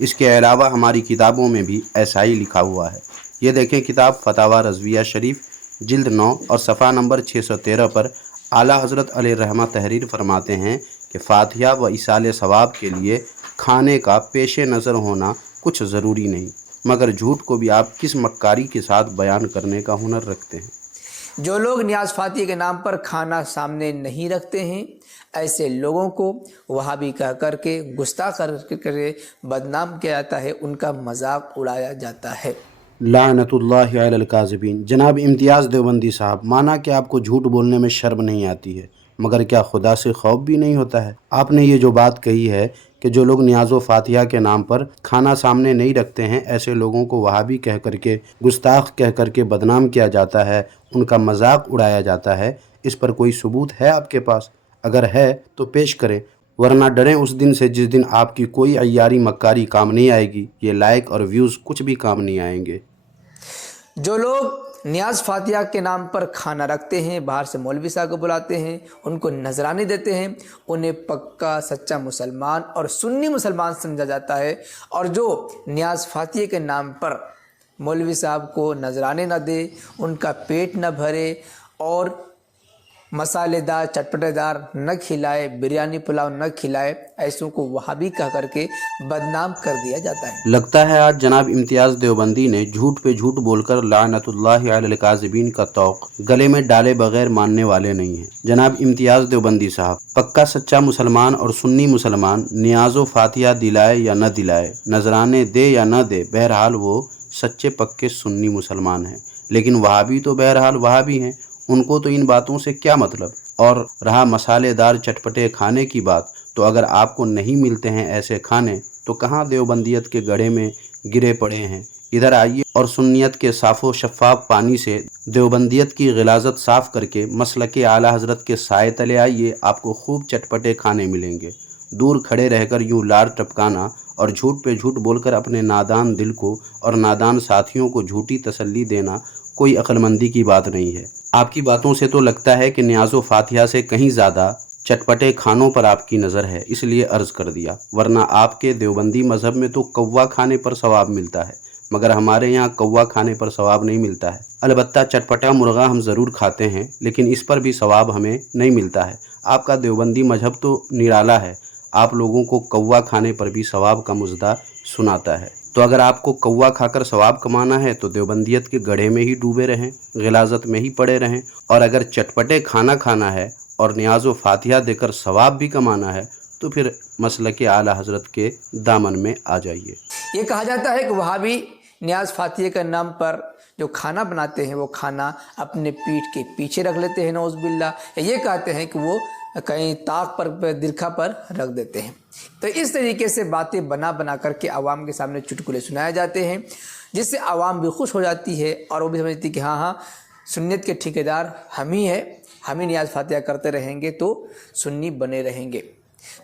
اس کے علاوہ ہماری کتابوں میں بھی ایسا ہی لکھا ہوا ہے۔ یہ دیکھیں کتاب فتاوی رضویہ شریف جلد 9 اور صفحہ نمبر 613 پر اعلیٰ حضرت علیہ الرحمہ تحریر فرماتے ہیں کہ فاتحہ و ایصال ثواب کے لیے کھانے کا پیش نظر ہونا کچھ ضروری نہیں، مگر جھوٹ کو بھی آپ کس مکاری کے ساتھ بیان کرنے کا ہنر رکھتے ہیں۔ جو لوگ نیاز فاتحہ کے نام پر کھانا سامنے نہیں رکھتے ہیں، ایسے لوگوں کو وہابی کہہ کر کے گستاخ کر کے بدنام کیا جاتا ہے، ان کا مذاق اڑایا جاتا ہے۔ لعنت اللہ علی الکاذبین۔ جناب امتیاز دیوبندی صاحب، مانا کہ آپ کو جھوٹ بولنے میں شرم نہیں آتی ہے، مگر کیا خدا سے خوف بھی نہیں ہوتا ہے؟ آپ نے یہ جو بات کہی ہے کہ جو لوگ نیاز و فاتحہ کے نام پر کھانا سامنے نہیں رکھتے ہیں، ایسے لوگوں کو وہابی کہہ کر کے گستاخ کہہ کر کے بدنام کیا جاتا ہے، ان کا مذاق اڑایا جاتا ہے، اس پر کوئی ثبوت ہے آپ کے پاس؟ اگر ہے تو پیش کریں، ورنہ ڈریں اس دن سے جس دن آپ کی کوئی عیاری مکاری کام نہیں آئے گی، یہ لائک اور ویوز کچھ بھی کام نہیں آئیں گے۔ جو لوگ نیاز فاتحہ کے نام پر کھانا رکھتے ہیں، باہر سے مولوی صاحب کو بلاتے ہیں، ان کو نذرانے دیتے ہیں، انہیں پکا سچا مسلمان اور سنی مسلمان سمجھا جاتا ہے۔ اور جو نیاز فاتحہ کے نام پر مولوی صاحب کو نذرانے نہ دے، ان کا پیٹ نہ بھرے اور مسالے دار چٹپٹے دار نہ کھلائے، بریانی پلاؤ نہ کھلائے، ایسوں کو وہابی کہہ کر کے بدنام کر دیا جاتا ہے۔ لگتا ہے آج جناب امتیاز دیوبندی نے جھوٹ پہ جھوٹ بول کر لعنت اللہ علی الکاذبین کا طوق گلے میں ڈالے بغیر ماننے والے نہیں ہیں۔ جناب امتیاز دیوبندی صاحب، پکا سچا مسلمان اور سنی مسلمان نیاز و فاتحہ دلائے یا نہ دلائے، نذرانے دے یا نہ دے، بہرحال وہ سچے پکے سنی مسلمان ہیں۔ لیکن وہابی تو بہرحال وہابی ہیں، ان کو تو ان باتوں سے کیا مطلب؟ اور رہا مسالے دار چٹپٹے کھانے کی بات، تو اگر آپ کو نہیں ملتے ہیں ایسے کھانے تو کہاں دیوبندیت کے گڑھے میں گرے پڑے ہیں؟ ادھر آئیے اور سنیت کے صاف و شفاف پانی سے دیوبندیت کی غلاظت صاف کر کے مسلک اعلیٰ حضرت کے سائے تلے آئیے، آپ کو خوب چٹپٹے کھانے ملیں گے۔ دور کھڑے رہ کر یوں لار ٹپکانا اور جھوٹ پہ جھوٹ بول کر اپنے نادان دل کو اور نادان ساتھیوں کو جھوٹی تسلی دینا کوئی عقل مندی کی بات نہیں ہے۔ آپ کی باتوں سے تو لگتا ہے کہ نیاز و فاتحہ سے کہیں زیادہ چٹپٹے کھانوں پر آپ کی نظر ہے، اس لیے عرض کر دیا، ورنہ آپ کے دیوبندی مذہب میں تو کوا کھانے پر ثواب ملتا ہے، مگر ہمارے یہاں کوا کھانے پر ثواب نہیں ملتا ہے۔ البتہ چٹپٹا مرغا ہم ضرور کھاتے ہیں، لیکن اس پر بھی ثواب ہمیں نہیں ملتا ہے۔ آپ کا دیوبندی مذہب تو نرالا ہے، آپ لوگوں کو کوا کھانے پر بھی ثواب کا مژدہ سناتا ہے۔ تو اگر آپ کو کوا کھا کر ثواب کمانا ہے تو دیوبندیت کے گڑھے میں ہی ڈوبے رہیں، غلاظت میں ہی پڑے رہیں، اور اگر چٹپٹے کھانا کھانا ہے اور نیاز و فاتحہ دے کر ثواب بھی کمانا ہے تو پھر مسلک اعلیٰ حضرت کے دامن میں آ جائیے۔ یہ کہا جاتا ہے کہ وہابی نیاز فاتحہ کے نام پر جو کھانا بناتے ہیں وہ کھانا اپنے پیٹھ کے پیچھے رکھ لیتے ہیں، نعوذ باللہ، یا یہ کہتے ہیں کہ وہ کہیں طاق پر درکھا پر رکھ دیتے ہیں۔ تو اس طریقے سے باتیں بنا بنا کر کے عوام کے سامنے چٹکلے سنائے جاتے ہیں، جس سے عوام بھی خوش ہو جاتی ہے اور وہ بھی سمجھتی کہ ہاں سنت کے ٹھیکیدار ہم ہی ہیں، ہم ہی نیاز فاتحہ کرتے رہیں گے تو سنی بنے رہیں گے۔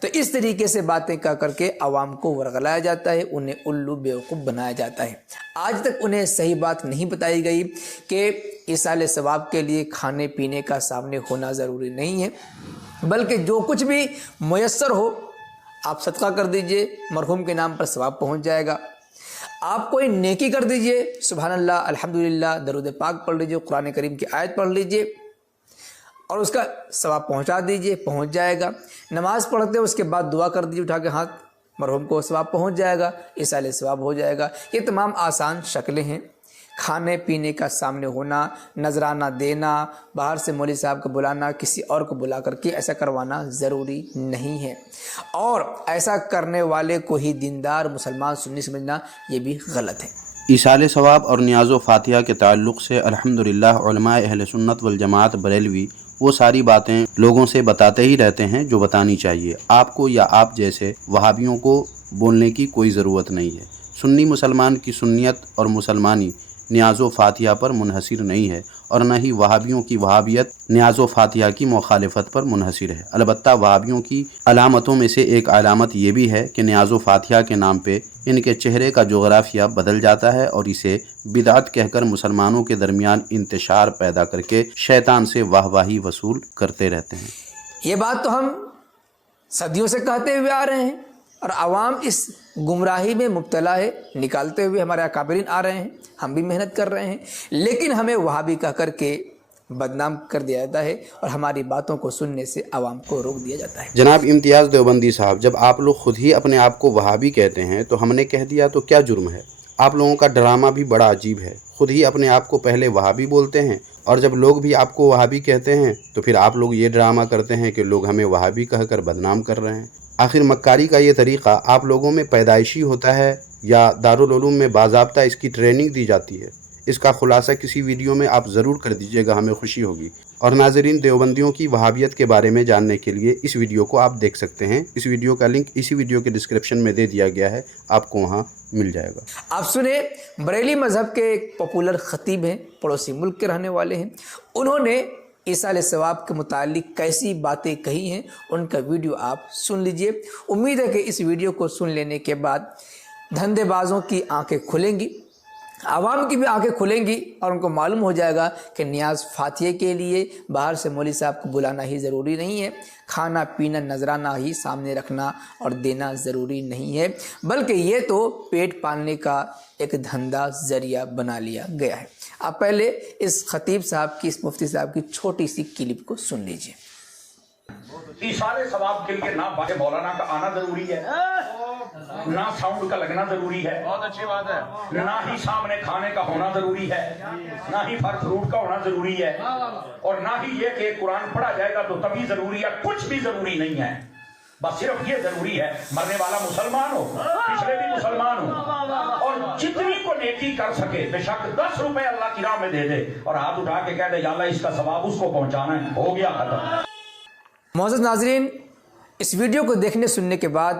تو اس طریقے سے باتیں کہہ کر کے عوام کو ورغلایا جاتا ہے، انہیں الو بیوقوف بنایا جاتا ہے۔ آج تک انہیں صحیح بات نہیں بتائی گئی کہ ایصال ثواب کے لیے کھانے پینے کا سامنے ہونا ضروری نہیں ہے، بلکہ جو کچھ بھی میسر ہو آپ صدقہ کر دیجئے، مرحوم کے نام پر ثواب پہنچ جائے گا۔ آپ کوئی نیکی کر دیجئے، سبحان اللہ، الحمدللہ، درود پاک پڑھ لیجئے، قرآن کریم کی آیت پڑھ لیجئے اور اس کا ثواب پہنچا دیجئے، پہنچ جائے گا۔ نماز پڑھتے اس کے بعد دعا کر دیجئے اٹھا کے ہاتھ، مرحوم کو ثواب پہنچ جائے گا، ایصال ثواب ہو جائے گا۔ یہ تمام آسان شکلیں ہیں۔ کھانے پینے کا سامنے ہونا، نذرانہ دینا، باہر سے مولوی صاحب کو بلانا، کسی اور کو بلا کر کے ایسا کروانا ضروری نہیں ہے، اور ایسا کرنے والے کو ہی دیندار مسلمان سنی سمجھنا یہ بھی غلط ہے۔ ایصال ثواب اور نیاز و فاتحہ کے تعلق سے الحمدللہ علماء اہل سنت والجماعت بریلوی وہ ساری باتیں لوگوں سے بتاتے ہی رہتے ہیں جو بتانی چاہیے۔ آپ کو یا آپ جیسے وہابیوں کو بولنے کی کوئی ضرورت نہیں ہے۔ سنی مسلمان کی سنیت اور مسلمانی نیاز و فاتحہ پر منحصر نہیں ہے، اور نہ ہی وہابیوں کی وہابیت نیاز و فاتحہ کی مخالفت پر منحصر ہے۔ البتہ وہابیوں کی علامتوں میں سے ایک علامت یہ بھی ہے کہ نیاز و فاتحہ کے نام پہ ان کے چہرے کا جغرافیہ بدل جاتا ہے اور اسے بدعت کہہ کر مسلمانوں کے درمیان انتشار پیدا کر کے شیطان سے واہ واہی وصول کرتے رہتے ہیں۔ یہ بات تو ہم صدیوں سے کہتے ہوئے آ رہے ہیں، اور عوام اس گمراہی میں مبتلا ہے، نکالتے ہوئے ہمارے اکابرین آ رہے ہیں، ہم بھی محنت کر رہے ہیں، لیکن ہمیں وہابی کہہ کر کے بدنام کر دیا جاتا ہے اور ہماری باتوں کو سننے سے عوام کو روک دیا جاتا ہے۔ جناب امتیاز دیوبندی صاحب، جب آپ لوگ خود ہی اپنے آپ کو وہابی کہتے ہیں تو ہم نے کہہ دیا تو کیا جرم ہے؟ آپ لوگوں کا ڈرامہ بھی بڑا عجیب ہے، خود ہی اپنے آپ کو پہلے وہابی بولتے ہیں اور جب لوگ بھی آپ کو وہابی کہتے ہیں تو پھر آپ لوگ یہ ڈرامہ کرتے ہیں کہ لوگ ہمیں وہابی کہہ کر بدنام کر رہے ہیں۔ آخر مکاری کا یہ طریقہ آپ لوگوں میں پیدائشی ہوتا ہے یا دارالعلوم میں باضابطہ اس کی ٹریننگ دی جاتی ہے؟ اس کا خلاصہ کسی ویڈیو میں آپ ضرور کر دیجیے گا، ہمیں خوشی ہوگی۔ اور ناظرین، دیوبندیوں کی وہابیت کے بارے میں جاننے کے لیے اس ویڈیو کو آپ دیکھ سکتے ہیں۔ اس ویڈیو کا لنک اسی ویڈیو کے ڈسکرپشن میں دے دیا گیا ہے، آپ کو وہاں مل جائے گا۔ آپ سنیں، بریلی مذہب کے ایک پاپولر خطیب ہیں، پڑوسی ملک کے رہنے والے ہیں، انہوں نے عیسیٰ ثواب کے متعلق کیسی باتیں کہی ہیں، ان کا ویڈیو آپ سن لیجئے۔ امید ہے کہ اس ویڈیو کو سن لینے کے بعد دھندے بازوں کی آنکھیں کھلیں گی، عوام کی بھی آنکھیں کھلیں گی اور ان کو معلوم ہو جائے گا کہ نیاز فاتحے کے لیے باہر سے مولوی صاحب کو بلانا ہی ضروری نہیں ہے، کھانا پینا نذرانہ ہی سامنے رکھنا اور دینا ضروری نہیں ہے، بلکہ یہ تو پیٹ پالنے کا ایک دھندا ذریعہ بنا لیا گیا ہے۔ آپ پہلے اس خطیب صاحب کی، اس مفتی صاحب کی چھوٹی سی کلپ کو سن لیجئے۔ ایصال ثواب کے لیے نہ باہر مولانا کا آنا ضروری ہے، نہ ساؤنڈ کا لگنا ضروری ہے، بہت اچھی بات ہے، نہ ہی سامنے کھانے کا ہونا ضروری ہے، نہ ہی پھل فروٹ کا ہونا ضروری ہے، اور نہ ہی یہ کہ قرآن پڑھا جائے گا تو تبھی ضروری ہے، کچھ بھی ضروری نہیں ہے، بس صرف یہ ضروری ہے مرنے والا مسلمان ہو، پچھلے بھی مسلمان ہو، اور جتنی کو نیکی کر سکے، بے شک 10 روپے اللہ کی راہ میں دے دے اور ہاتھ اٹھا کے کہہ دے یا اللہ اس کا ثواب اس کو پہنچانا ہے، ہو گیا ختم۔ معزز ناظرین، اس ویڈیو کو دیکھنے سننے کے بعد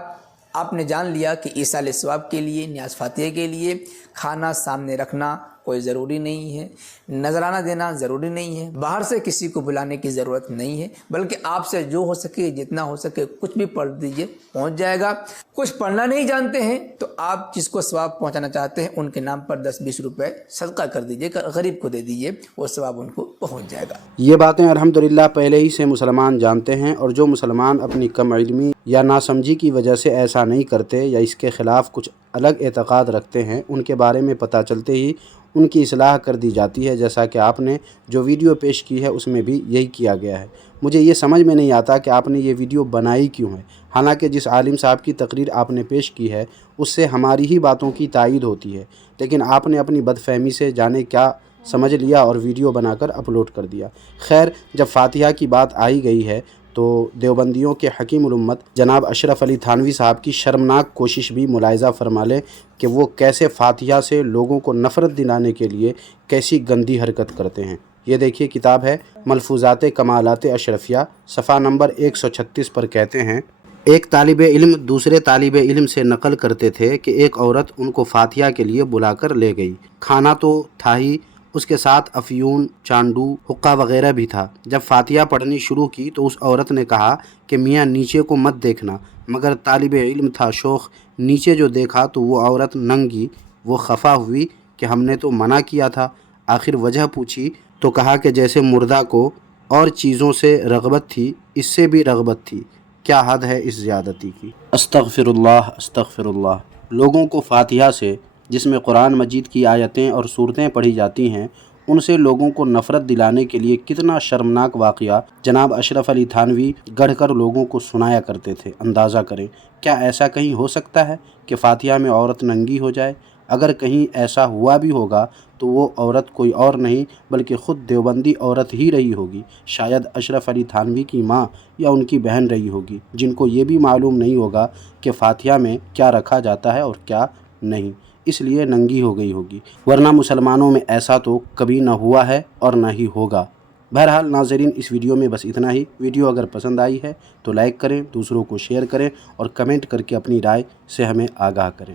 آپ نے جان لیا کہ عیسیٰ ثواب کے لیے، نیاز فاتحے کے لیے کھانا سامنے رکھنا کوئی ضروری نہیں ہے، نذرانہ دینا ضروری نہیں ہے، باہر سے کسی کو بلانے کی ضرورت نہیں ہے، بلکہ آپ سے جو ہو سکے، جتنا ہو سکے کچھ بھی پڑھ دیجئے، پہنچ جائے گا۔ کچھ پڑھنا نہیں جانتے ہیں تو آپ جس کو ثواب پہنچانا چاہتے ہیں ان کے نام پر 10-20 روپے صدقہ کر دیجئے، غریب کو دے دیجئے، وہ ثواب ان کو پہنچ جائے گا۔ یہ باتیں الحمدللہ پہلے ہی سے مسلمان جانتے ہیں، اور جو مسلمان اپنی کم علمی یا ناسمجھی کی وجہ سے ایسا نہیں کرتے یا اس کے خلاف کچھ الگ اعتقاد رکھتے ہیں، ان کے بارے میں پتہ چلتے ہی ان کی اصلاح کر دی جاتی ہے، جیسا کہ آپ نے جو ویڈیو پیش کی ہے اس میں بھی یہی کیا گیا ہے۔ مجھے یہ سمجھ میں نہیں آتا کہ آپ نے یہ ویڈیو بنائی کیوں ہے، حالانکہ جس عالم صاحب کی تقریر آپ نے پیش کی ہے اس سے ہماری ہی باتوں کی تائید ہوتی ہے، لیکن آپ نے اپنی بد فہمی سے جانے کیا سمجھ لیا اور ویڈیو بنا کر اپلوڈ کر دیا۔ خیر، جب فاتحہ کی بات آئی گئی ہے تو دیوبندیوں کے حکیم الامت جناب اشرف علی تھانوی صاحب کی شرمناک کوشش بھی ملاحظہ فرما لیں کہ وہ کیسے فاتحہ سے لوگوں کو نفرت دلانے کے لیے کیسی گندی حرکت کرتے ہیں۔ یہ دیکھیے، کتاب ہے ملفوظات کمالات اشرفیہ، صفحہ نمبر 136 پر کہتے ہیں، ایک طالب علم دوسرے طالب علم سے نقل کرتے تھے کہ ایک عورت ان کو فاتحہ کے لیے بلا کر لے گئی، کھانا تو تھا ہی، اس کے ساتھ افیون، چانڈو، حقہ وغیرہ بھی تھا۔ جب فاتحہ پڑھنی شروع کی تو اس عورت نے کہا کہ میاں نیچے کو مت دیکھنا، مگر طالب علم تھا شوخ، نیچے جو دیکھا تو وہ عورت ننگی، وہ خفا ہوئی کہ ہم نے تو منع کیا تھا۔ آخر وجہ پوچھی تو کہا کہ جیسے مردہ کو اور چیزوں سے رغبت تھی، اس سے بھی رغبت تھی، کیا حد ہے اس زیادتی کی۔ استغفر اللہ، استغفر اللہ۔ لوگوں کو فاتحہ سے، جس میں قرآن مجید کی آیتیں اور سورتیں پڑھی جاتی ہیں، ان سے لوگوں کو نفرت دلانے کے لیے کتنا شرمناک واقعہ جناب اشرف علی تھانوی گڑھ کر لوگوں کو سنایا کرتے تھے۔ اندازہ کریں، کیا ایسا کہیں ہو سکتا ہے کہ فاتحہ میں عورت ننگی ہو جائے؟ اگر کہیں ایسا ہوا بھی ہوگا تو وہ عورت کوئی اور نہیں بلکہ خود دیوبندی عورت ہی رہی ہوگی، شاید اشرف علی تھانوی کی ماں یا ان کی بہن رہی ہوگی، جن کو یہ بھی معلوم نہیں ہوگا کہ فاتحہ میں کیا رکھا جاتا ہے اور کیا نہیں، اس لیے ننگی ہو گئی ہوگی، ورنہ مسلمانوں میں ایسا تو کبھی نہ ہوا ہے اور نہ ہی ہوگا۔ بہرحال ناظرین، اس ویڈیو میں بس اتنا ہی۔ ویڈیو اگر پسند آئی ہے تو لائک کریں، دوسروں کو شیئر کریں اور کمنٹ کر کے اپنی رائے سے ہمیں آگاہ کریں۔